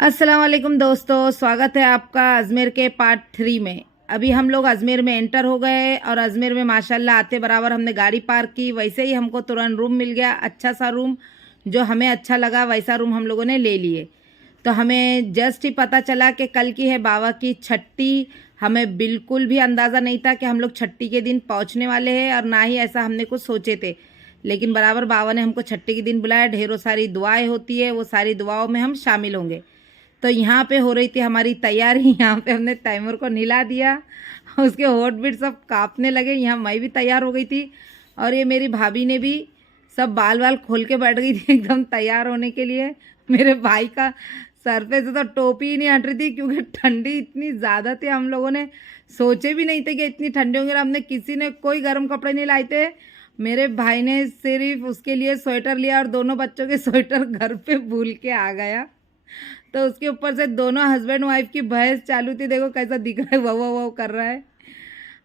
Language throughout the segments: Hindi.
अस्सलाम वालेकुम दोस्तों, स्वागत है आपका अजमेर के पार्ट 3 में। अभी हम लोग अजमेर में एंटर हो गए और अजमेर में माशाल्लाह आते बराबर हमने गाड़ी पार्क की। वैसे ही हमको तुरंत रूम मिल गया, अच्छा सा रूम जो हमें अच्छा लगा वैसा रूम हम लोगों ने ले लिए। तो हमें जस्ट ही पता चला कि कल की है बाबा की छठी। हमें बिल्कुल भी अंदाज़ा नहीं था कि हम लोग छठी के दिन पहुंचने वाले हैं और ना ही ऐसा हमने कुछ सोचे थे। लेकिन बराबर बाबा ने हमको छठी के दिन बुलाया। ढेरों सारी दुआएं होती है, वो सारी दुआओं में हम शामिल होंगे। तो यहाँ पे हो रही थी हमारी तैयारी। यहाँ पे हमने तैमूर को नहला दिया, उसके होठ बीट सब कांपने लगे। यहाँ मैं भी तैयार हो गई थी और ये मेरी भाभी ने भी सब बाल बाल खोल के बैठ गई थी एकदम तैयार होने के लिए। मेरे भाई का सर पे से तो टोपी ही नहीं हट रही थी क्योंकि ठंडी इतनी ज़्यादा थी। हम लोगों ने सोचे भी नहीं थे कि इतनी ठंडी होंगी। हमने किसी ने कोई गर्म कपड़े नहीं लाए थे। मेरे भाई ने सिर्फ उसके लिए स्वेटर लिया और दोनों बच्चों के स्वेटर घर पे भूल के आ गया। तो उसके ऊपर से दोनों हस्बैंड वाइफ की बहस चालू थी। देखो कैसा दिख रहा है, वो वो कर रहा है।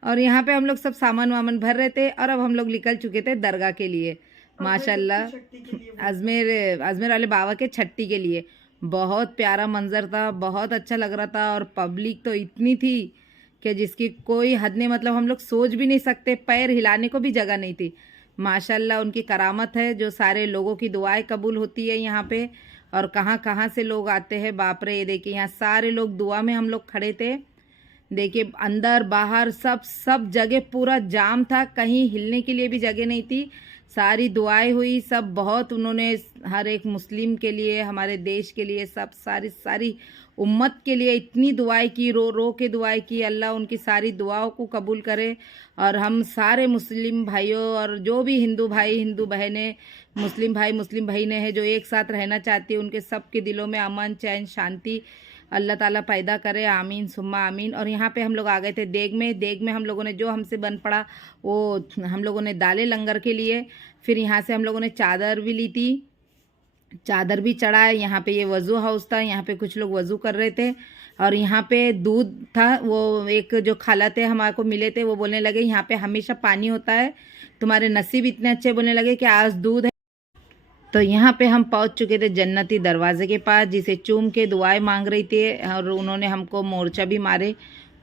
और यहाँ पे हम लोग सब सामान वामान भर रहे थे और अब हम लोग निकल चुके थे दरगाह के लिए। माशाल्लाह अजमेर अजमेर वाले बाबा के छट्टी के लिए। बहुत प्यारा मंजर था, बहुत अच्छा लग रहा था और पब्लिक तो इतनी थी कि जिसकी कोई हद नहीं। मतलब हम लोग सोच भी नहीं सकते, पैर हिलाने को भी जगह नहीं थी। माशाल्लाह उनकी करामत है जो सारे लोगों की दुआएं कबूल होती है यहाँ पे। और कहाँ कहाँ से लोग आते हैं, बाप रे। ये देखिए यहाँ सारे लोग दुआ में हम लोग खड़े थे। देखिए अंदर बाहर सब सब जगह पूरा जाम था, कहीं हिलने के लिए भी जगह नहीं थी। सारी दुआएं हुई, सब बहुत उन्होंने हर एक मुस्लिम के लिए, हमारे देश के लिए, सब सारी सारी उम्मत के लिए इतनी दुआएं की, रो रो के दुआएं की। अल्लाह उनकी सारी दुआओं को कबूल करे। और हम सारे मुस्लिम भाइयों और जो भी हिंदू भाई हिंदू बहनें, मुस्लिम भाई मुस्लिम बहनें हैं जो एक साथ रहना चाहती है, उनके सब के दिलों में अमन चैन शांति अल्लाह ताला पैदा करे, आमीन सुम्मा आमीन। और यहाँ पे हम लोग आ गए थे देग में। देग में हम लोगों ने जो हमसे बन पड़ा वो हम लोगों ने डाले लंगर के लिए। फिर यहाँ से हम लोगों ने चादर भी ली थी, चादर भी चढ़ाए। यहाँ पे ये वज़ू हाउस था, यहाँ पे कुछ लोग वज़ू कर रहे थे। और यहाँ पे दूध था, वो एक जो खाला थे हमारे को मिले थे, वो बोलने लगे यहाँ पे हमेशा पानी होता है, तुम्हारे नसीब इतने अच्छे, बोलने लगे कि आज दूध है। तो यहाँ पे हम पहुँच चुके थे जन्नती दरवाजे के पास, जिसे चूम के दुआएं मांग रही थी। और उन्होंने हमको मोर्चा भी मारे,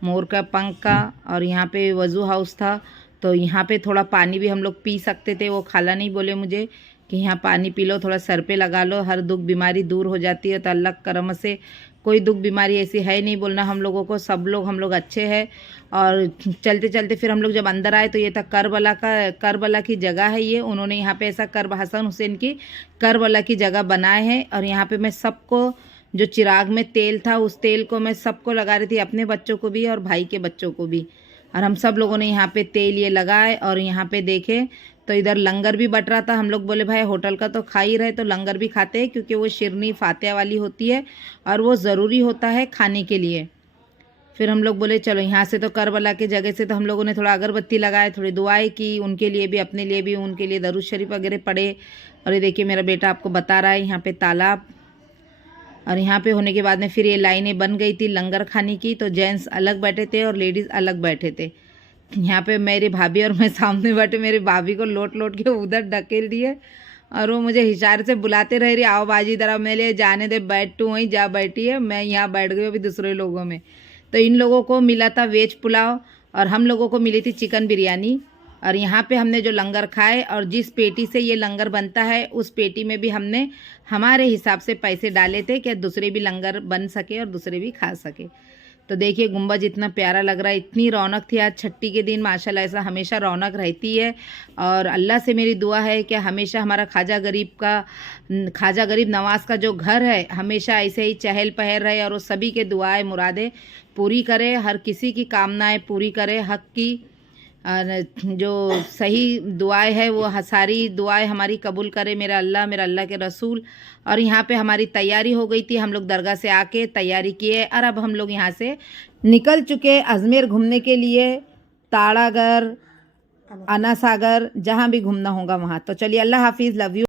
मोर का पंख का। और यहाँ पे वज़ू हाउस था, तो यहाँ पे थोड़ा पानी भी हम लोग पी सकते थे। वो खाला नहीं बोले मुझे कि यहाँ पानी पी लो, थोड़ा सर पे लगा लो, हर दुख बीमारी दूर हो जाती है। तो अल्लाह करम से कोई दुख बीमारी ऐसी है नहीं बोलना हम लोगों को, सब लोग हम लोग अच्छे हैं। और चलते चलते फिर हम लोग जब अंदर आए तो ये था करबला की जगह है ये। उन्होंने यहाँ पे ऐसा हसन हुसैन की करबला की जगह बनाए हैं। और यहाँ पे मैं सबको जो चिराग में तेल था उस तेल को मैं सबको लगा रही थी, अपने बच्चों को भी और भाई के बच्चों को भी। और हम सब लोगों ने यहाँ पे तेल ये लगाए और यहाँ पे देखे तो इधर लंगर भी बट रहा था। हम लोग बोले भाई होटल का तो खा ही रहे तो लंगर भी खाते हैं, क्योंकि वो शिरनी फातिहा वाली होती है और वो ज़रूरी होता है खाने के लिए। फिर हम लोग बोले चलो यहाँ से तो करबला के जगह से तो हम लोगों ने थोड़ा अगरबत्ती लगाए, थोड़ी दुआएं की उनके लिए भी, अपने लिए भी, उनके लिए दरूद शरीफ वगैरह पढ़े। और ये देखिए मेरा बेटा आपको बता रहा है यहाँ पे तालाब। और यहाँ पे होने के बाद में फिर ये लाइनें बन गई थी लंगर खाने की। तो जेंट्स अलग बैठे थे और लेडीज़ अलग बैठे थे। यहाँ पे मेरी भाभी और मैं सामने बैठे, मेरी भाभी को लोट लोट के उधर ढकेल दिए और वो मुझे इशारे से बुलाते रह रही, आओ बाजी इधर आओ। मैं ले जाने दे, बैठ तू वहीं जा बैठी है, मैं यहाँ बैठ गई अभी दूसरे लोगों में। तो इन लोगों को मिला था वेज पुलाव और हम लोगों को मिली थी चिकन बिरयानी। और यहाँ पे हमने जो लंगर खाए और जिस पेटी से ये लंगर बनता है उस पेटी में भी हमने हमारे हिसाब से पैसे डाले थे कि दूसरे भी लंगर बन सके और दूसरे भी खा सके। तो देखिए गुंबज इतना प्यारा लग रहा है, इतनी रौनक थी आज छठी के दिन। माशाल्लाह ऐसा हमेशा रौनक रहती है। और अल्लाह से मेरी दुआ है कि हमेशा हमारा ख्वाजा गरीब नवाज का जो घर है हमेशा ऐसे ही चहल पहल रहे और वो सभी के दुआएं मुरादें पूरी करे, हर किसी की कामनाएं पूरी करे हक की। और जो सही दुआएं है वो सारी दुआएं हमारी कबूल करे मेरा अल्लाह के रसूल। और यहाँ पे हमारी तैयारी हो गई थी, हम लोग दरगाह से आके तैयारी किए और अब हम लोग यहाँ से निकल चुके अजमेर घूमने के लिए, ताड़ागढ़, अना सागर, जहाँ भी घूमना होगा वहाँ। तो चलिए अल्लाह हाफिज़, लव यू।